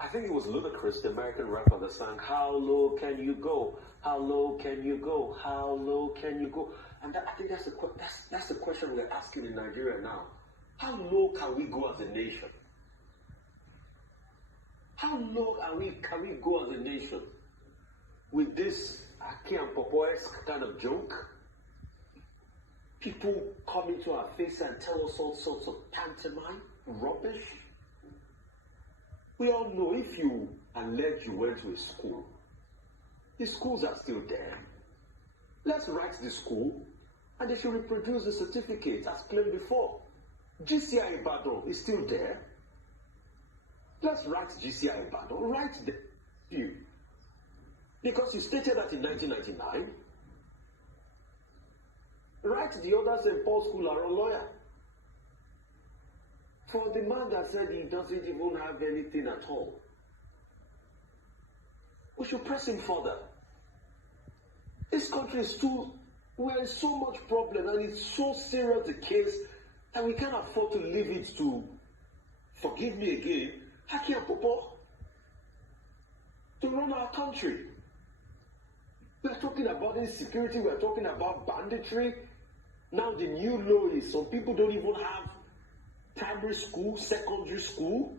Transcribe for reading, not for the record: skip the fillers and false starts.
I think it was Ludacris, the American rapper, that sang, "How low can you go? How low can you go? How low can you go?" And I think that's the question we're asking in Nigeria now. How low can we go as a nation? How low can we go as a nation with this Aki and Popo-esque kind of joke? People come into our face and tell us all sorts of pantomime rubbish. We all know if you allege you went to a school, the schools are still there. Let's write the school and they should reproduce the certificate as claimed before. GCI Ibadan is still there. Let's write GCI Ibadan, write the view. Because you stated that in 1999. Write the other St. Paul School are a lawyer. For the man that said he doesn't even have anything at all, we should press him further. This country is we're in so much problem, and it's so serious a case that we can't afford to leave it to, forgive me again, Haki and Popo to run our country. We're talking about insecurity, we're talking about banditry. Now the new law is some people don't even have primary school, secondary school.